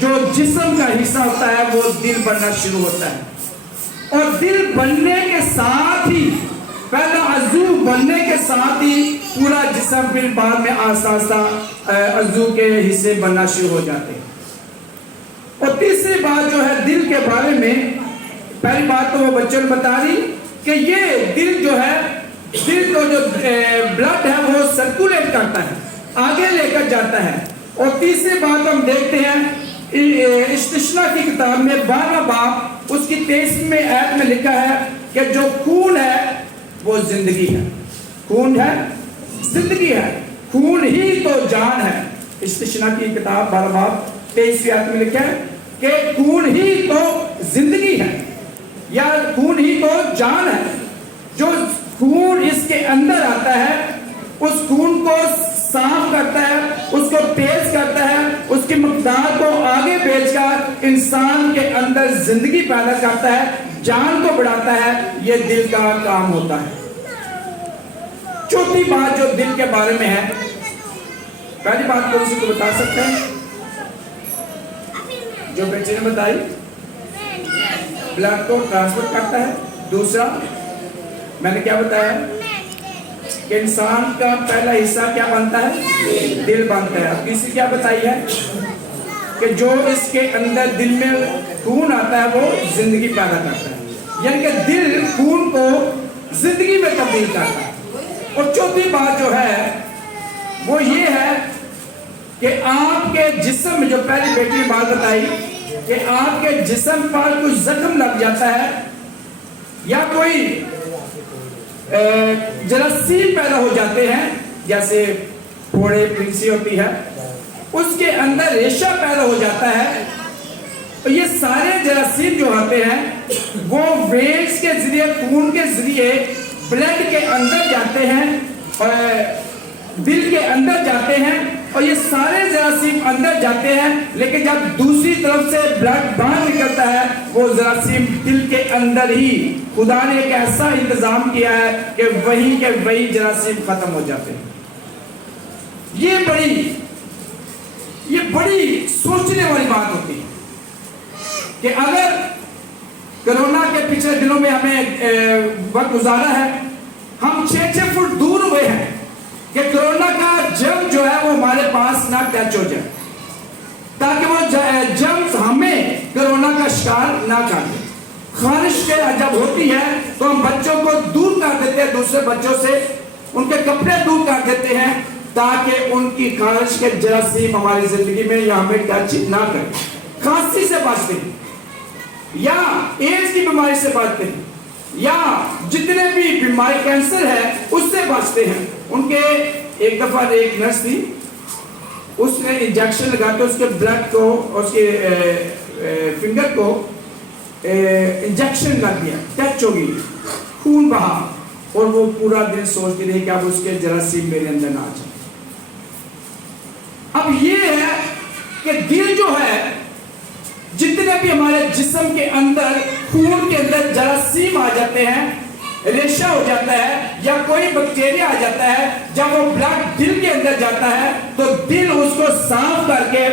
جو جسم کا حصہ ہوتا ہے وہ دل بننا شروع ہوتا ہے، اور دل بننے کے ساتھ ہی پہلا عضو بننے کے ساتھ ہی پورا جسم پھر بعد میں آہستہ آہستہ عضو کے حصے بننا شروع ہو جاتے ہیں۔ اور تیسری بات جو ہے دل کے بارے میں، پہلی بات تو وہ بچوں نے بتا دی کہ یہ دل جو ہے، دل کو جو بلڈ ہے وہ سرکولیٹ کرتا ہے، آگے لے کر جاتا ہے۔ اور تیسری بات ہم دیکھتے ہیں استثنا کی کتاب میں 12واں باب اس کی 23ویں آیت میں لکھا ہے کہ جو خون ہے وہ زندگی ہے، خون ہے زندگی ہے، خون ہی تو جان ہے۔ استثنا کی کتاب 12 باب 23ویں آیت میں لکھا ہے کہ خون ہی تو زندگی ہے یا خون ہی تو جان ہے۔ جو خون اس کے اندر آتا ہے اس خون کو صاف کرتا ہے، اس کو تیز کرتا ہے، اس کی مقدار کو آگے بھیج کر انسان کے اندر زندگی پیدا کرتا ہے، جان کو بڑھاتا ہے۔ یہ دل کا کام ہوتا ہے۔ چوتھی بات جو دل کے بارے میں ہے، پہلی بات کون سی کو بتا سکتے ہیں جو بیٹے نے بتائی؟ بلڈ کو ٹرانسفر کرتا ہے۔ دوسرا میں نے کیا بتایا کہ انسان کا پہلا حصہ کیا بنتا ہے؟ دل بنتا ہے۔ اب تیسری کیا بتائی ہے کہ جو اس کے اندر دل میں خون آتا ہے وہ زندگی پیدا کرتا ہے، یعنی کہ دل خون کو زندگی میں تبدیل کرتا ہے۔ اور چوتھی بات جو ہے وہ یہ ہے کہ آپ کے جسم میں، جو پہلی بیٹی نے بات بتائی کہ آپ کے جسم پر کچھ زخم لگ جاتا ہے یا کوئی جراثیم پیدا ہو جاتے ہیں، جیسے پھوڑے پھنسی ہوتی ہے، اس کے اندر ریشہ پیدا ہو جاتا ہے، تو یہ سارے جراثیم جو آتے ہیں وہ وینز کے ذریعے، خون کے ذریعے بلڈ کے اندر جاتے ہیں اور دل کے اندر جاتے ہیں، اور یہ سارے جراثیم اندر جاتے ہیں، لیکن جب دوسری طرف سے بلڈ باہر نکلتا ہے وہ جراثیم دل کے اندر ہی خدا نے ایک ایسا انتظام کیا ہے کہ وہی کے وہی جراثیم ختم ہو جاتے ہیں۔ یہ بڑی سوچنے والی بات ہوتی ہے کہ اگر کرونا کے پچھلے دنوں میں ہمیں وقت گزارا ہے، ہم 6 فٹ دور ہوئے ہیں کہ کرونا کا جرم جو ہے وہ ہمارے پاس نہ ٹچ ہو جائے، تاکہ وہ جرم ہمیں کرونا کا شکار نہ کر دے۔ خارش کے جب ہوتی ہے تو ہم بچوں کو دور کر دیتے ہیں دوسرے بچوں سے، ان کے کپڑے دور کر دیتے ہیں تاکہ ان کی خارش کے جراثیم ہماری زندگی میں یا ہمیں ٹچ نہ کریں۔ کھانسی سے بچتے ہیں یا ایڈز کی بیماری سے بچتے ہیں یا جتنے بھی بیماری کینسر ہے اس سے بچتے ہیں۔ ان کے ایک دفعہ ایک نرس تھی، اس نے انجیکشن لگا کے اس کے بلڈ کو، اس کے فنگر کو انجیکشن لگ گیا، ٹچ ہو گئی، خون بہا، اور وہ پورا دن سوچتی رہی کہ اب اس کے جراثیم میرے اندر نہ آ جائے۔ اب یہ ہے کہ دل جو ہے، جتنے بھی ہمارے جسم کے اندر خون کے اندر جراثیم آ جاتے ہیں، ریشہ ہو جاتا ہے یا کوئی بیکٹیریا آ جاتا ہے، جب وہ بلڈ دل کے اندر جاتا ہے تو دل اس کو صاف کر کے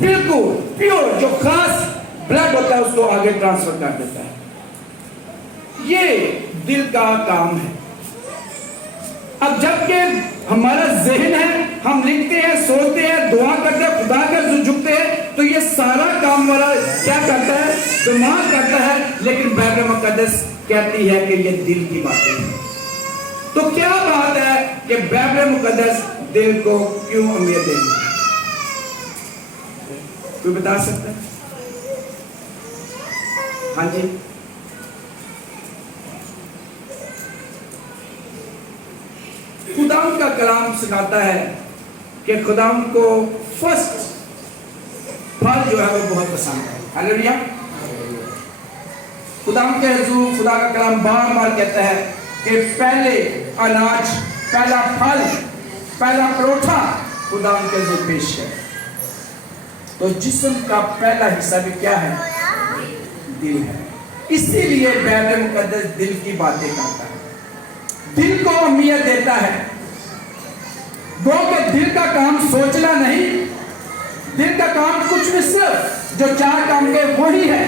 بالکل پیور جو خاص بلڈ ہوتا ہے اس کو آگے ٹرانسفر کر دیتا ہے۔ یہ دل کا کام ہے۔ اب جبکہ ہمارا ذہن ہے، ہم لکھتے ہیں، سوچتے ہیں، دعا کرتے ہیں، خدا کا جھکتے ہیں، تو یہ سارا کام والا کیا کرتا ہے؟ دماغ کرتا ہے، لیکن بائبل مقدس کہتی ہے کہ یہ دل کی باتیں ہیں۔ تو کیا بات ہے کہ بائبل مقدس دل کو کیوں اہمیت دے؟ کوئی بتا سکتا ہے؟ ہاں جی، خدا کا کلام سکھاتا ہے کہ خدا کو فرسٹ پھل جو ہے وہ بہت پسند ہے۔ ہاللیلویا۔ خدا کے حضور خدا کا کلام بار بار کہتا ہے کہ پہلے اناج، پہلا پھل، پہلا پروٹھا خدا کے حضور پیش ہے۔ تو جسم کا پہلا حصہ بھی کیا ہے؟ دل ہے۔ اسی لیے بائبل مقدس دل کی باتیں کرتا ہے، دل کو اہمیت دیتا ہے۔ وہ کہ دل کا کام سوچنا نہیں، دل کا کام کچھ میں صرف جو 4 کام کے وہی ہے،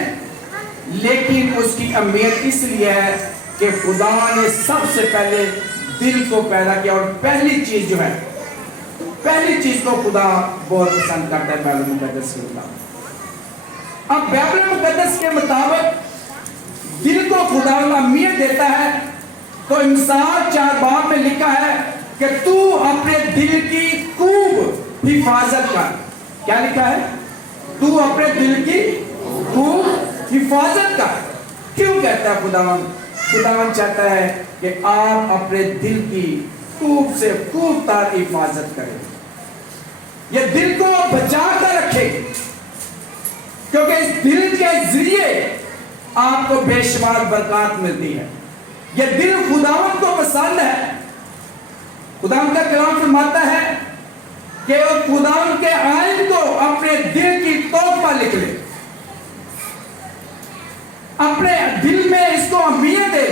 لیکن اس کی اہمیت اس لیے ہے کہ خدا نے سب سے پہلے دل کو پیدا کیا، اور پہلی چیز جو ہے، پہلی چیز کو خدا بہت پسند کرتا ہے بائبل مقدس کے مطابق۔ اب بائبل مقدس کے مطابق دل کو خدا اہمیت دیتا ہے، تو مثال 4 باب میں لکھا ہے کہ تو اپنے دل کی خوب حفاظت کر۔ کیا لکھا ہے؟ تو اپنے دل کی خوب حفاظت کر۔ کیوں کہتا ہے خداوند؟ خداوند چاہتا ہے کہ آپ اپنے دل کی خوب سے خوب تر حفاظت کریں، یہ دل کو بچا کر رکھیں، کیونکہ اس دل کے ذریعے آپ کو بے شمار برکات ملتی ہے۔ یہ دل خداوند کو پسند ہے۔ خداوند کا کلام فرماتا ہے کہ وہ خداوند کے آئین کو اپنے دل کی توق پر لکھ لے، اپنے دل میں اس کو اہمیت دے۔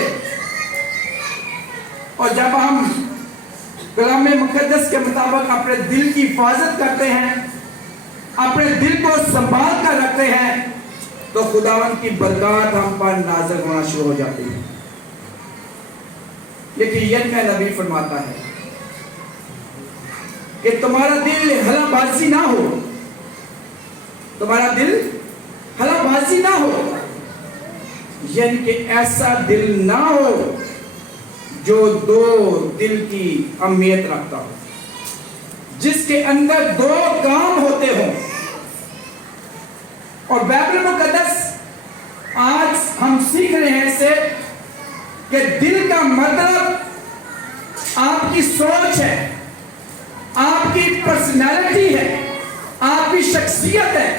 اور جب ہم کلام مقدس کے مطابق اپنے دل کی حفاظت کرتے ہیں، اپنے دل کو سنبھال کر رکھتے ہیں، تو خداوند کی برکات ہم پر نازل ہونا شروع ہو جاتی ہے۔ لیکن یرمیہ نبی فرماتا ہے کہ تمہارا دل ہلا بازی نہ ہو، تمہارا دل ہلا بازی نہ ہو، یعنی کہ ایسا دل نہ ہو جو 2 دل کی اہمیت رکھتا ہو، جس کے اندر 2 کام ہوتے ہوں۔ اور بائبل مقدس آج ہم سیکھ رہے ہیں اسے کہ دل کا مطلب آپ کی سوچ ہے، آپ کی پرسنالٹی ہے، آپ کی شخصیت ہے۔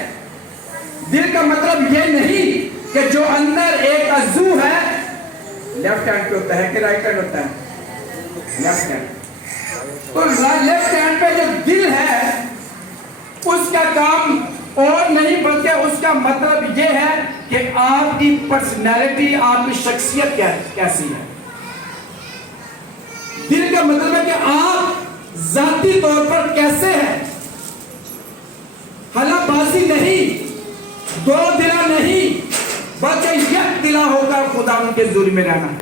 دل کا مطلب یہ نہیں کہ جو اندر ایک عضو ہے، لیفٹ ہینڈ پہ ہوتا ہے کہ رائٹ ہینڈ ہوتا ہے؟ Left hand. تو لیفٹ ہینڈ پہ جو دل ہے اس کا کام اور نہیں بلکہ اس کا مطلب یہ ہے کہ آپ کی پرسنالٹی، آپ کی شخصیت کیسی ہے۔ دل کا مطلب ہے کہ آپ ذاتی طور پر کیسے ہیں، ہلا بازی نہیں، 2 دلا نہیں، بلکہ یک دلا ہو کر خدا کے ظلم میں رہنا ہے۔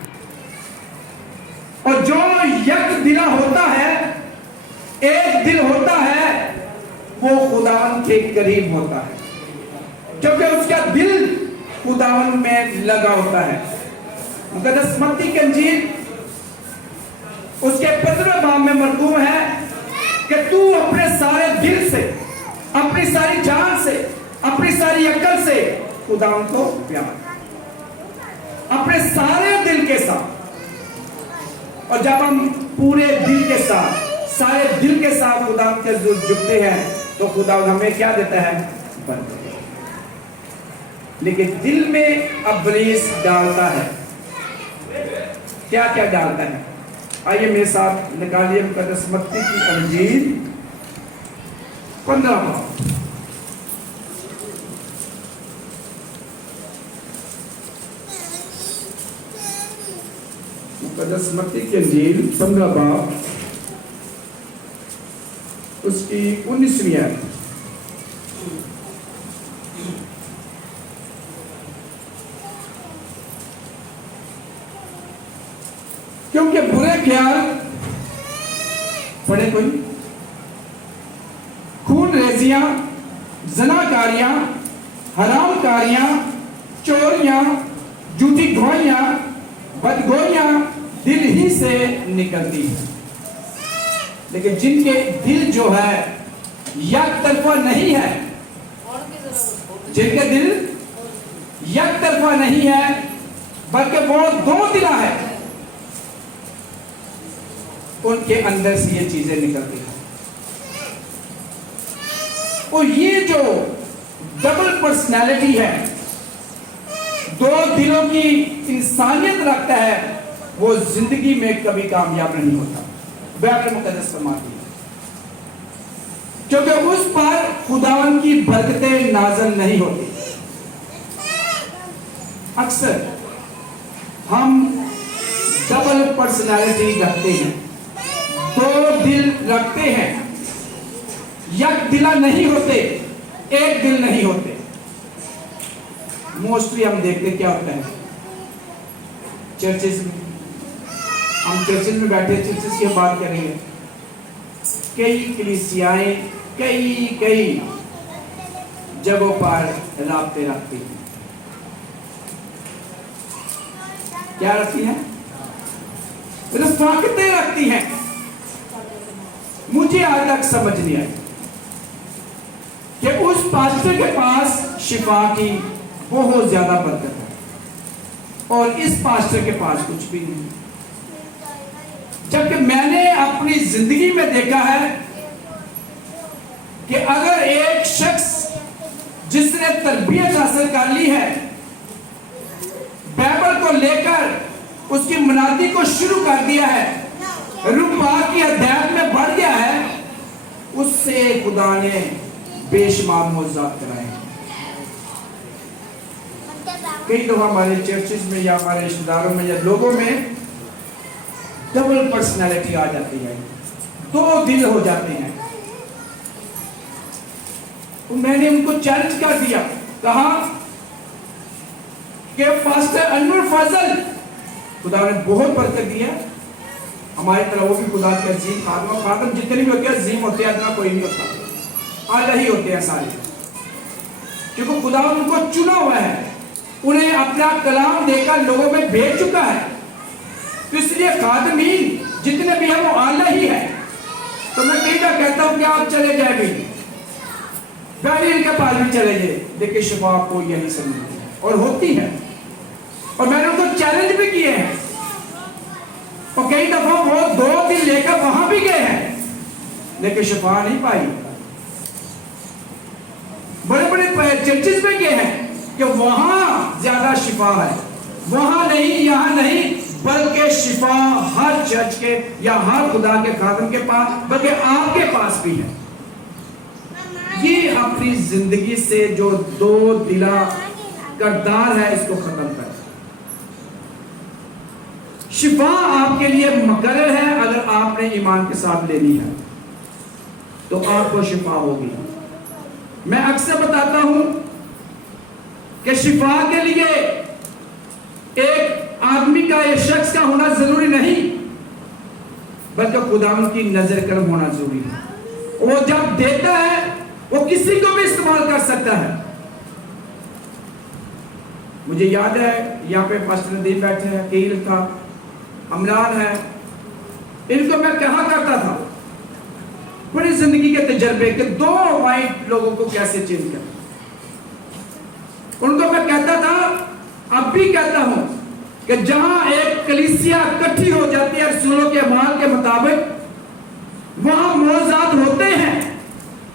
اور جو یک دلا ہوتا ہے، ایک دل ہوتا ہے، وہ خداوند کے قریب ہوتا ہے، کیونکہ اس کا دل خداوند میں لگا ہوتا ہے۔ مقدس متی کی انجیل اس کے 15 باب میں مرقوم ہے کہ تو اپنے سارے دل سے، اپنی ساری جان سے، اپنی ساری عقل سے خداوند کو پیار، اپنے سارے دل کے ساتھ۔ اور جب ہم پورے دل کے ساتھ، سارے دل کے ساتھ خداوند کے حضور جھکتے ہیں تو خداوند ہمیں کیا دیتا ہے؟ برکت۔ لیکن دل میں ابلیس ڈالتا ہے، کیا کیا ڈالتا ہے؟ آئیے میرے ساتھ نکالیے مقدس متی کی انجیل 15 باب۔ مقدس متی کی انجیل 15 باب اس کی 19ویں آیت۔ کیونکہ برے خیال، پڑھے کوئی؟ خون ریزیاں، زناکاریاں، حرام کاریاں، چوریاں، جھوٹی گواہیاں، بدگوئیاں دل ہی سے نکلتی ہیں۔ لیکن جن کے دل جو ہے یک طرفہ نہیں ہے، جن کے دل یک طرفہ نہیں ہے بلکہ وہ 2 دلا ہے، ان کے اندر سے یہ چیزیں نکلتی ہیں۔ اور یہ جو ڈبل پرسنالٹی ہے، 2 دلوں کی انسانیت رکھتا ہے، وہ زندگی میں کبھی کامیاب نہیں ہوتا۔ بائبل مقدس فرماتی ہے کیونکہ اس پر خداوند کی برکتیں نازل نہیں ہوتی۔ اکثر ہم ڈبل پرسنالٹی رکھتے ہیں، 2 دل رکھتے ہیں، یک دلا نہیں ہوتے، ایک دل نہیں ہوتے. موسٹلی ہم دیکھتے کیا ہوتا ہے چرچز میں, ہم چرچز میں بیٹھے چرچز کی بات کریں گے, کئی کلیسیائیں کئی جگہوں پر رابطے رکھتی ہیں. کیا رکھتی ہیں؟ رفاقتیں رکھتی ہیں. مجھے آج تک سمجھ نہیں آئی کہ اس پاسٹر کے پاس شفا کی بہت زیادہ برکت ہے اور اس پاسٹر کے پاس کچھ بھی نہیں, جبکہ میں نے اپنی زندگی میں دیکھا ہے کہ اگر ایک شخص جس نے تربیت حاصل کر لی ہے, بائبل کو لے کر اس کی منادی کو شروع کر دیا ہے, روح پاک کی ہدایت میں بڑھ گیا ہے, اس سے خدا نے بے شمار معجزات کرائے ہیں. کئی دفعہ ہمارے چرچز میں یا ہمارے رشتہ داروں میں یا لوگوں میں ڈبل پرسنالٹی آ جاتی ہے, دو دل ہو جاتے ہیں. میں نے ان کو چیلنج کر دیا, کہا کہ پاسٹر انور فضل, خدا نے بہت برکت دی ہے, ہماری طرح وہ بھی خدا کے عظیم خادم جتنے بھی ہوتے ہیں عظیم ہوتے ہیں, اتنا کوئی نہیں ہوتا, اعلیٰ ہی ہوتے ہیں سارے, کیونکہ خدا ان کو چنا ہوا ہے, انہیں اپنا کلام دے کر لوگوں میں بھیج چکا ہے. تو اس لیے خادمین جتنے بھی ہیں وہ اعلیٰ ہی ہے. تو میں کئی بار کہتا ہوں کہ آپ چلے جائیں بھی, پہلے ان کے پاس بھی چلے جائیں, دیکھیں شفا آپ کو یہی سے ملتی ہے اور ہوتی ہے. اور میں نے ان کو چیلنج بھی کیے ہیں, اور کئی دفعہ وہ 2 دن لے کر وہاں بھی گئے ہیں لیکن شفا نہیں پائی. بڑے چرچز میں گئے ہیں کہ وہاں زیادہ شفا ہے, وہاں نہیں یہاں نہیں, بلکہ شفا ہر چرچ کے یا ہر خدا کے خادم کے پاس, بلکہ آپ کے پاس بھی ہے. یہ اپنی زندگی سے جو 2 دلا کردار ہے اس کو ختم کر. شفا آپ کے لیے مقرر ہے, اگر آپ نے ایمان کے ساتھ لینی ہے تو آپ کو شفا ہوگی. میں اکثر بتاتا ہوں کہ شفا کے لیے ایک آدمی کا یا شخص کا ہونا ضروری نہیں, بلکہ خداوند کی نظر کرم ہونا ضروری ہے. وہ جب دیتا ہے وہ کسی کو بھی استعمال کر سکتا ہے. مجھے یاد ہے یہاں پہ پاسٹر ندیم بیٹھے ہیں, کیل تھا, عمران ہے, ان کو میں کہا کرتا تھا بڑی زندگی کے تجربے کہ 2 وائٹ لوگوں کو کیسے چینج کریں. ان کو میں کہتا تھا, اب بھی کہتا ہوں کہ جہاں ایک کلیسیا اکٹھی ہو جاتی ہے رسولوں کے اعمال کے مطابق, وہاں معجزات ہوتے ہیں,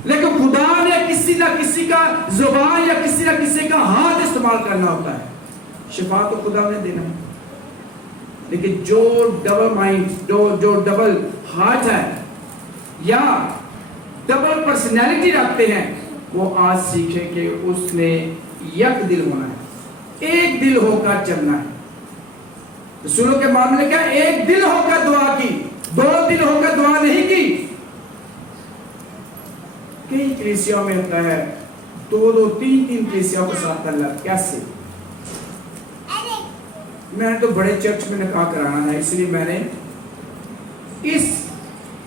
لیکن خدا نے کسی نہ کسی کا زبان یا کسی نہ کسی کا ہاتھ استعمال کرنا ہوتا ہے. شفا تو خدا نے دینا ہے, لیکن جو ڈبل مائنڈ, جو ڈبل ہارٹ ہے یا ڈبل پرسنالٹی رکھتے ہیں, وہ آج سیکھیں کہ اس نے یک دل ہونا ہے, ایک دل ہو کر چلنا ہے. رسولوں کے معاملے کیا, ایک دل ہو کر دعا کی, 2 دل ہو کر دعا نہیں کی. کئی کلیسیوں میں ہوتا ہے 2 3 کلیسیوں کے ساتھ تعلق. کیسے؟ میں نے تو بڑے چرچ میں نکاح کرانا ہے, اس لیے میں نے اس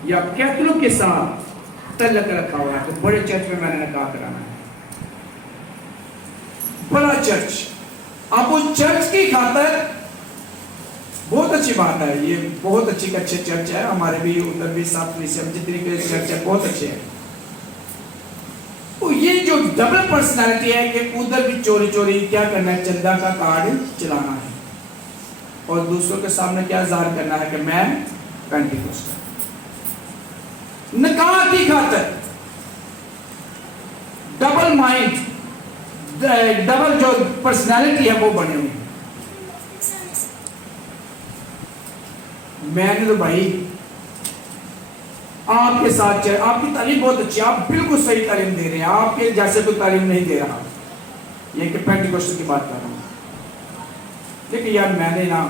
یا کیتھولک کے ساتھ تعلق رکھا ہوا ہے, تو بڑے چرچ میں نے نکاح کرانا ہے. بڑا چرچ, اب اس چرچ کی خاطر بہت اچھی بات ہے, یہ بہت اچھی چرچ ہے, ہمارے بھی ادھر بھی سب جتنی کے چرچ ہے بہت اچھے ہیں. یہ جو ڈبل پرسنالٹی ہے کہ ادھر بھی چوری کیا کرنا ہے, چندہ کا کارڈ چلانا ہے, اور دوسروں کے سامنے کیا ظاہر کرنا ہے کہ میں پینٹیکوسٹ. نکاح کی خاطر ڈبل مائنڈ, ڈبل جو پرسنالٹی ہے وہ بنے ہوئی. میں نے تو بھائی آپ کے ساتھ چاہے آپ کی تعلیم بہت اچھی, آپ بالکل صحیح تعلیم دے رہے ہیں, آپ کے جیسے کوئی تعلیم نہیں دے رہا, یہ کہ پینٹیکوسٹ کی بات کر رہا ہوں. لیکن یار میں نے نا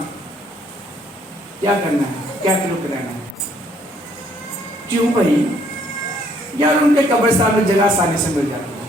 کیا کرنا ہے, کیا کلک رہنا ہے. کیوں بھائی؟ یار ان کے قبرستان میں جگہ آسانی سے مل جاتی ہے,